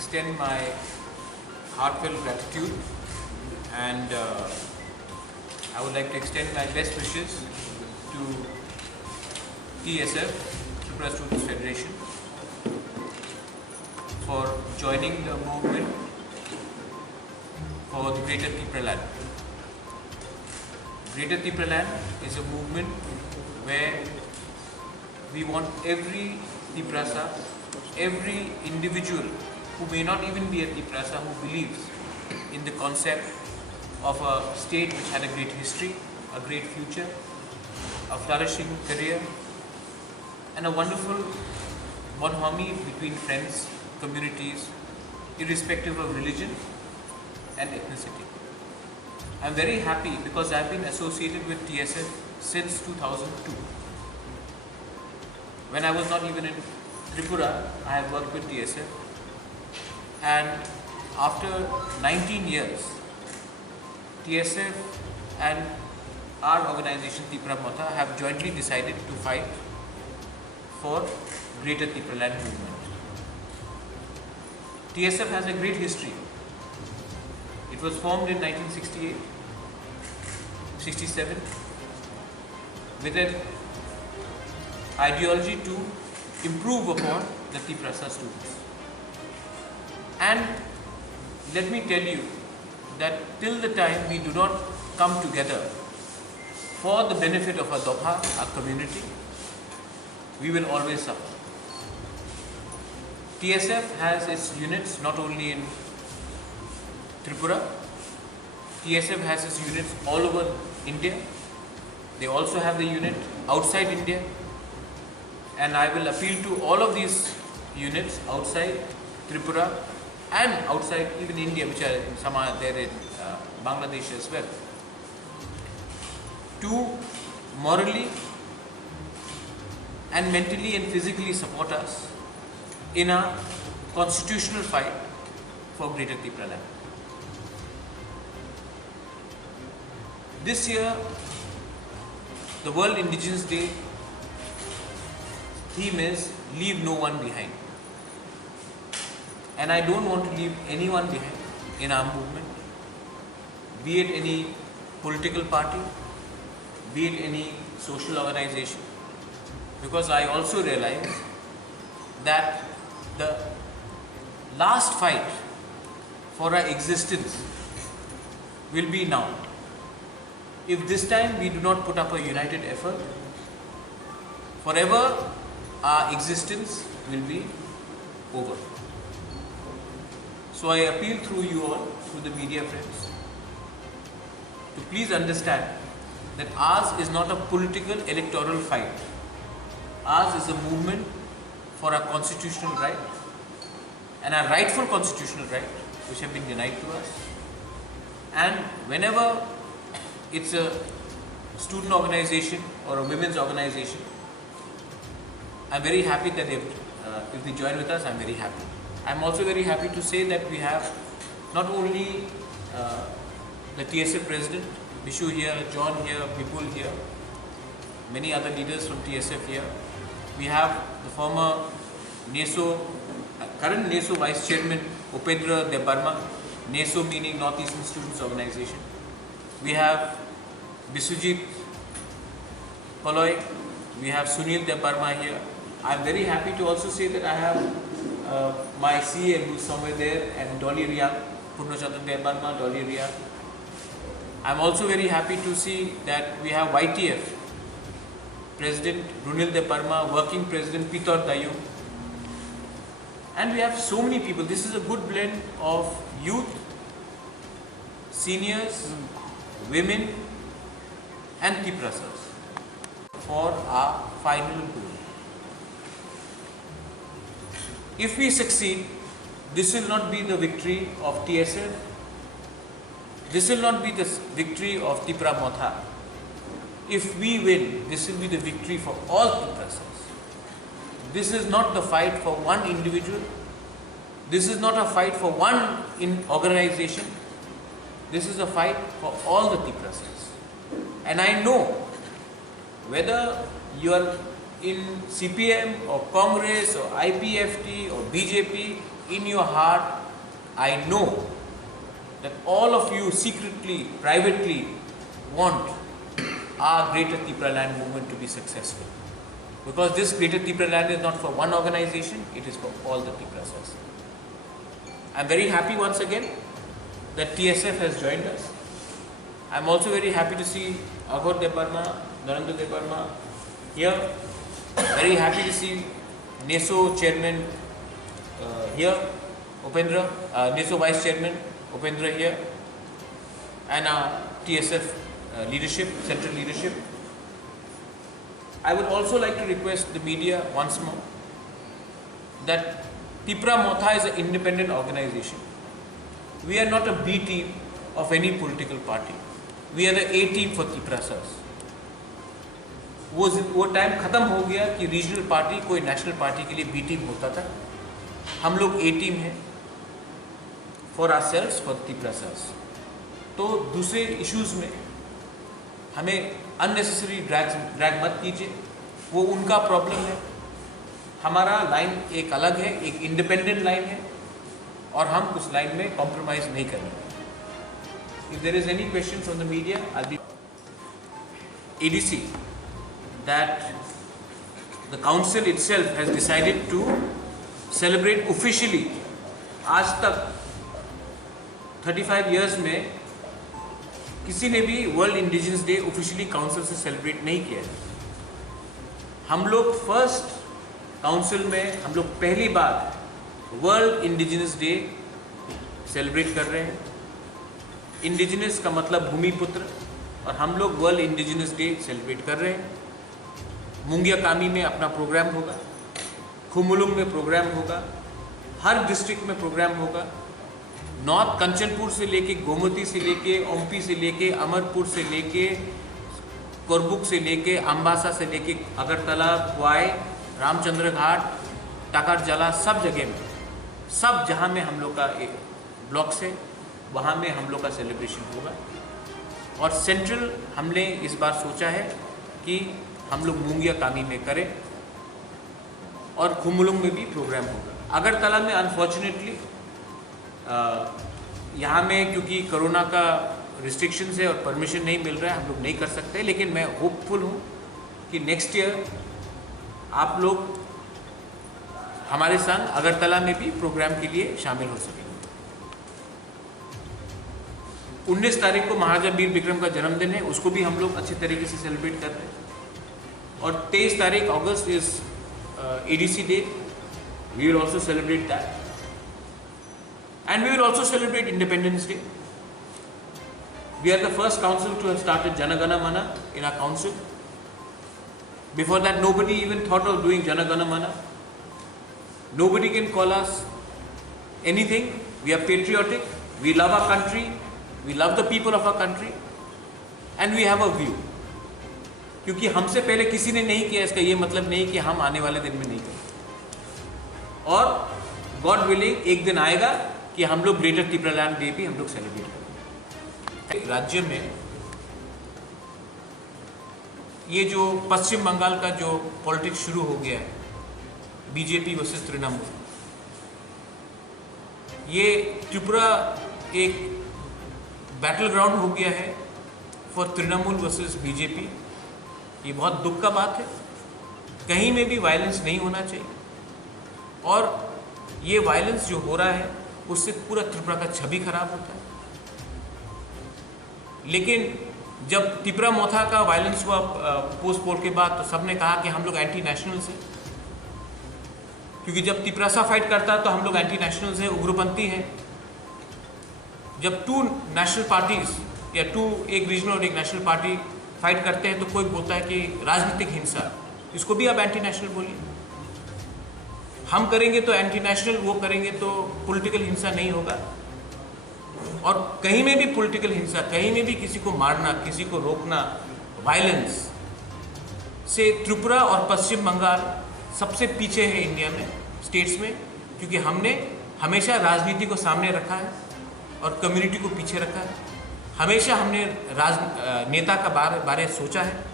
extend my heartfelt gratitude, and I would like to extend my best wishes to TSF, Tripura Students Federation, for joining the movement for the Greater Tripura Land. Greater Tripura Land is a movement where we want every Triprasa, every individual who may not even be a Triprasa, who believes in the concept of a state which had a great history, a great future, a flourishing career, and a wonderful bonhomie between friends, communities, irrespective of religion and ethnicity. I am very happy because I have been associated with TSF since 2002. When I was not even in Tripura, I have worked with TSF, and after 19 years, TSF and our organization Tripura Motha have jointly decided to fight for Greater Tripura Land movement. TSF has a great history. It was formed in 1968, 67 with an ideology to improve upon the Triprasa students. And let me tell you that till the time we do not come together for the benefit of our Dobha, our community, we will always suffer. TSF has its units not only in Tripura, TSF has its units all over India. They also have the unit outside India, and I will appeal to all of these units outside Tripura and outside even India, which are some are there in Bangladesh as well, to morally and mentally and physically support us in a constitutional fight for Greater Tripura Land. This year, the World Indigenous Day theme is Leave No One Behind. And I don't want to leave anyone behind in our movement, be it any political party, be it any social organization, because I also realize that the last fight for our existence will be now. If this time we do not put up a united effort, forever our existence will be over. So I appeal through you all, through the media friends, to please understand that ours is not a political electoral fight. Ours is a movement for our constitutional right and our rightful constitutional right, which have been denied to us. And whenever it's a student organization or a women's organization, I'm very happy that if they join with us, I'm very happy. I'm also very happy to say that we have not only the TSF president, Vishu here, John here, Vipul here, many other leaders from TSF here. We have the former NESO, current NESO Vice Chairman Upendra Debarma, NESO meaning North Eastern Students Organization. We have Bisujit Paloy, we have Sunil Debarma here. I am very happy to also say that I have my CM who is somewhere there, and Dolly Riyang, Purnachandran Debarma, Dolly Riyang. I am also very happy to see that we have YTF President Runil Debarma, Working President Pitor Dayum, and we have so many people. This is a good blend of youth, seniors, women and Triprasas for our final goal. If we succeed, this will not be the victory of TSF, this will not be the victory of Tripura Motha. If we win, this will be the victory for all Triprasas. This is not the fight for one individual, this is not a fight for one organization, this is a fight for all the Triprasas. And I know whether you are in CPM or Congress or IPFT or BJP, in your heart, I know that all of you secretly, privately want our Greater Tipraland movement to be successful. Because this Greater Tipraland is not for one organization, it is for all the Tiprasas. I am very happy once again that TSF has joined us. I am also very happy to see Aghor Deparma, Narendra Deparma here. Very happy to see NESO chairman here, Upendra, NESO vice chairman Upendra here, and our TSF leadership, central leadership. I would also like to request the media once more that Tipra Motha is an independent organization. We are not a B team of any political party. We are the A team for Tiprasas. वो time ख़त्म हो गया कि regional party कोई national party के लिए B team होता था. हम लोग ए टीम हैं for ourselves, for Tiprasas. तो दूसरे इश्यूज़ में हमें अननेसेसरी ड्रैग मत कीजिए, वो उनका प्रॉब्लम है. हमारा लाइन एक अलग है, एक इंडिपेंडेंट लाइन है और हम उस लाइन में कॉम्प्रोमाइज़ नहीं करेंगे. If there is any questions from the media, I'll be ADC that the council itself has decided to celebrate officially. आज तक 35 years में किसी ने भी world indigenous day officially council से सेलिब्रेट नहीं किया है. हम लोग फर्स्ट काउंसिल में हम लोग पहली बार वर्ल्ड इंडिजिनस डे सेलिब्रेट कर रहे हैं. इंडिजिनस का मतलब भूमिपुत्र, और हम लोग वर्ल्ड इंडिजिनस डे सेलिब्रेट कर रहे हैं. मुंगिया कामी में अपना प्रोग्राम होगा, खुमुलुंग में प्रोग्राम होगा, हर डिस्ट्रिक्ट में प्रोग्राम होगा. नॉर्थ कंचनपुर से लेके, गोमती से लेके, ओम्पी से लेके, अमरपुर से लेके, कोरबुक से लेके, अम्बासा से लेके, अगरतला, क्वाई, रामचंद्र घाट, टाकरजला, सब जगह में, सब जहाँ में हम लोग का ब्लॉक से वहाँ में हम लोग का सेलिब्रेशन होगा. और सेंट्रल हमने इस बार सोचा है कि हम लोग मुंगिया कामी में करें और खुमुलुंग में भी प्रोग्राम होगा. अगरतला में अनफॉर्चुनेटली यहाँ में क्योंकि कोरोना का रिस्ट्रिक्शंस है और परमिशन नहीं मिल रहा है, हम लोग नहीं कर सकते. लेकिन मैं होपफुल हूँ कि नेक्स्ट ईयर आप लोग हमारे संग अगरतला में भी प्रोग्राम के लिए शामिल हो सकेंगे. 19 तारीख को महाराजा वीर विक्रम का जन्मदिन है, उसको भी हम लोग अच्छे तरीके से सेलिब्रेट कर रहे हैं. और 23 तारीख August is ADC day. We will also celebrate that. And we will also celebrate Independence Day. We are the first council to have started Jana Gana Mana in our council. Before that, nobody even thought of doing Jana Gana Mana. Nobody can call us anything. We are patriotic. We love our country. We love the people of our country. And we have a view. क्योंकि हमसे पहले किसी ने नहीं किया, इसका ये मतलब नहीं कि हम आने वाले दिन में नहीं करेंगे. और गॉड विलिंग एक दिन आएगा कि हम लोग ग्रेटर तिप्रालैंड डे भी हम लोग सेलिब्रेट करेंगे. राज्य में ये जो पश्चिम बंगाल का जो पॉलिटिक्स शुरू हो गया है, बीजेपी वर्सेस तृणमूल, ये त्रिपुरा एक बैटल ग्राउंड हो गया है फॉर तृणमूल वर्सेस बीजेपी. ये बहुत दुख का बात है. कहीं में भी वायलेंस नहीं होना चाहिए. और ये वायलेंस जो हो रहा है उससे पूरा त्रिपुरा का छवि खराब होता है. लेकिन जब तिपरा मोथा का वायलेंस हुआ पोस्ट पोल के बाद, तो सबने कहा कि हम लोग एंटी नेशनल्स हैं. क्योंकि जब तिपरासा फाइट करता है तो हम लोग एंटी नेशनल्स हैं, उग्रपंथी हैं. जब टू नेशनल पार्टीज या एक रीजनल और एक नेशनल पार्टी फाइट करते हैं तो कोई बोलता है कि राजनीतिक हिंसा, इसको भी आप एंटी नेशनल बोलिए. हम करेंगे तो एंटी नेशनल, वो करेंगे तो पॉलिटिकल हिंसा नहीं होगा. और कहीं में भी पॉलिटिकल हिंसा, कहीं में भी किसी को मारना, किसी को रोकना, वायलेंस से त्रिपुरा और पश्चिम बंगाल सबसे पीछे है इंडिया में, स्टेट्स में. क्योंकि हमने हमेशा राजनीति को सामने रखा है और कम्युनिटी को पीछे रखा है. हमेशा हमने नेता का बारे सोचा है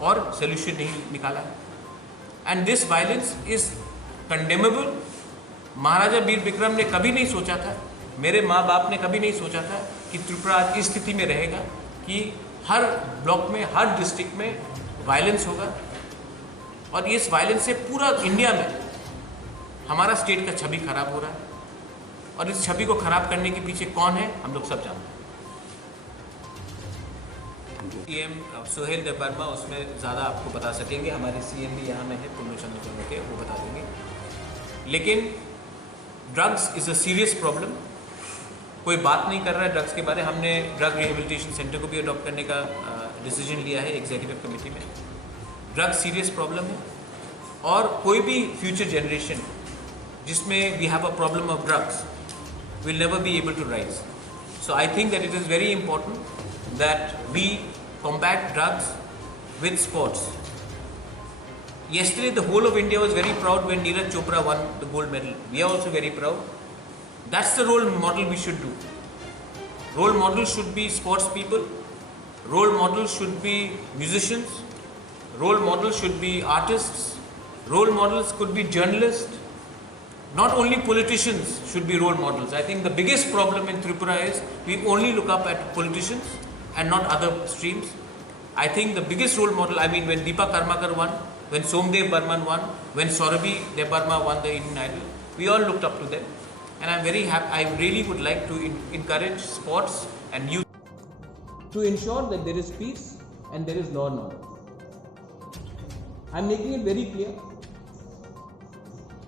और सोल्यूशन नहीं निकाला है. And this violence is condemnable Maharaja Bir Vikram ने कभी नहीं सोचा था, मेरे माँ बाप ने कभी नहीं सोचा था कि त्रिपुरा आज इस स्थिति में रहेगा कि हर ब्लॉक में, हर डिस्ट्रिक्ट में वायलेंस होगा और इस वायलेंस से पूरा इंडिया में हमारा स्टेट का छवि खराब हो रहा है और इस छवि को खराब करने के पीछे कौन है हम लोग सब जानते हैं। सीएम सोहेल देबबर्मा उसमें ज़्यादा आपको बता सकेंगे, हमारे सीएम भी यहाँ में है पुन्नू चंद्र के, वो बता देंगे। लेकिन drugs is a serious problem, कोई बात नहीं कर रहा है ड्रग्स के बारे। हमने ड्रग रिहेबिलिटेशन सेंटर को भी अडॉप्ट करने का डिसीजन लिया है एग्जीक्यूटिव कमेटी में। ड्रग्स सीरियस प्रॉब्लम है और कोई भी फ्यूचर जनरेशन जिसमें we have a problem of drugs will never be able to rise. So I think that it is very important that we combat drugs with sports. Yesterday the whole of India was very proud when Neeraj Chopra won the gold medal. We are also very proud. That's the role model we should do. Role models should be sports people. Role models should be musicians. Role models should be artists. Role models could be journalists. Not only politicians should be role models. I think the biggest problem in Tripura is we only look up at politicians and not other streams. I think the biggest role model, I mean when Deepa Karmakar won, when Somdev Burman won, when Saurabhi Debbarma won the Indian Idol, we all looked up to them. And I'm very happy, I really would like to encourage sports and youth to ensure that there is peace and there is law and order. I'm making it very clear.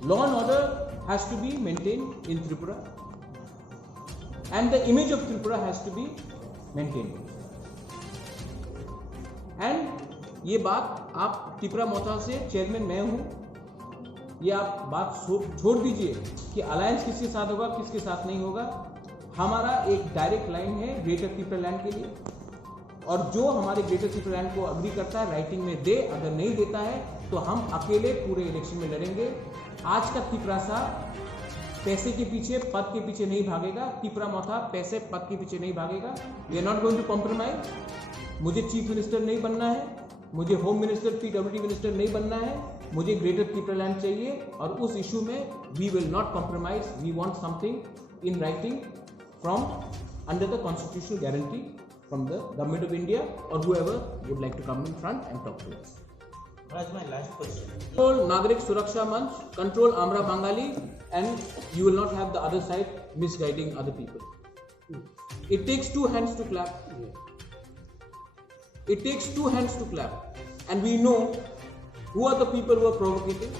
Law and order has to be maintained in Tripura and the image of Tripura has to be maintained. And ये बात आप त्रिपुरा मोता से chairman मैं हूँ, ये आप बात छोड़ दीजिए कि अलायंस किसके साथ होगा किसके साथ नहीं होगा। हमारा एक डायरेक्ट लाइन है ग्रेटर त्रिपुरा लैंड के लिए और जो हमारे ग्रेटर त्रिपुरा लैंड को अग्री करता है राइटिंग में दे, अगर नहीं देता है तो हम अकेले पूरे इलेक्शन में लड़ेंगे। आज का त्रिपुरा पैसे के पीछे, पद के पीछे नहीं भागेगा। त्रिपुरा मोथा पैसे पद के पीछे नहीं भागेगा। We are not going to compromise. मुझे चीफ मिनिस्टर नहीं बनना है, मुझे होम मिनिस्टर, पीडब्ल्यूडी मिनिस्टर नहीं बनना है, मुझे ग्रेटर त्रिपुरा लैंड चाहिए और उस इशू में we will not compromise. We want something in writing from under the constitutional guarantee from the government of India और whoever would like to come in front and talk to us. That's my last question. Control Nagarik Suraksha Manch, control Amra Bangali, and you will not have the other side misguiding other people. It takes two hands to clap. It takes two hands to clap. And we know who are the people who are provocating.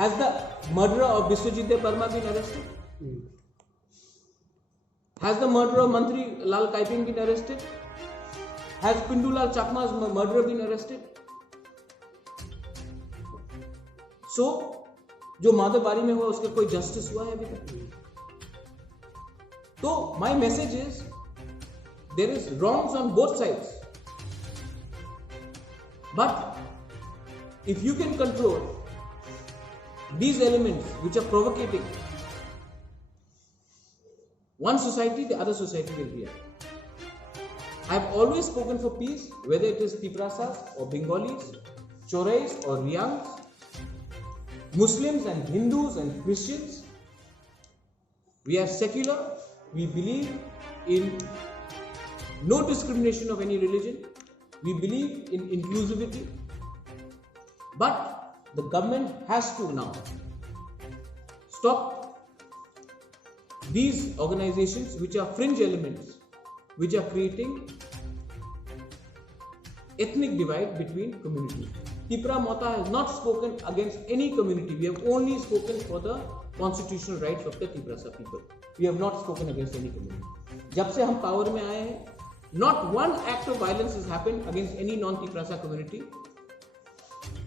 Has the murderer of Biswajit Debbarma been arrested? Has the murderer of Mantri Lal Kaiping been arrested? Has Pindulal Chakma's murderer been arrested? So, जो माधवबारी में हुआ उसका कोई justice हुआ है अभी तक? तो my message is there is wrongs on both sides, but if you can control these elements which are provocating one society, the other society will react. I have always spoken for peace, whether it is Tiprasas or Bengalis, Chorais or Riyangs, Muslims and Hindus and Christians. We are secular. We believe in no discrimination of any religion. We believe in inclusivity. But the government has to now stop these organizations which are fringe elements, which are creating ethnic divide between communities. Tripura Mota has not spoken against any community. We have only spoken for the constitutional rights of the Tripura people. We have not spoken against any community. जब से हम power में आए हैं, not one act of violence has happened against any non-Tripura community.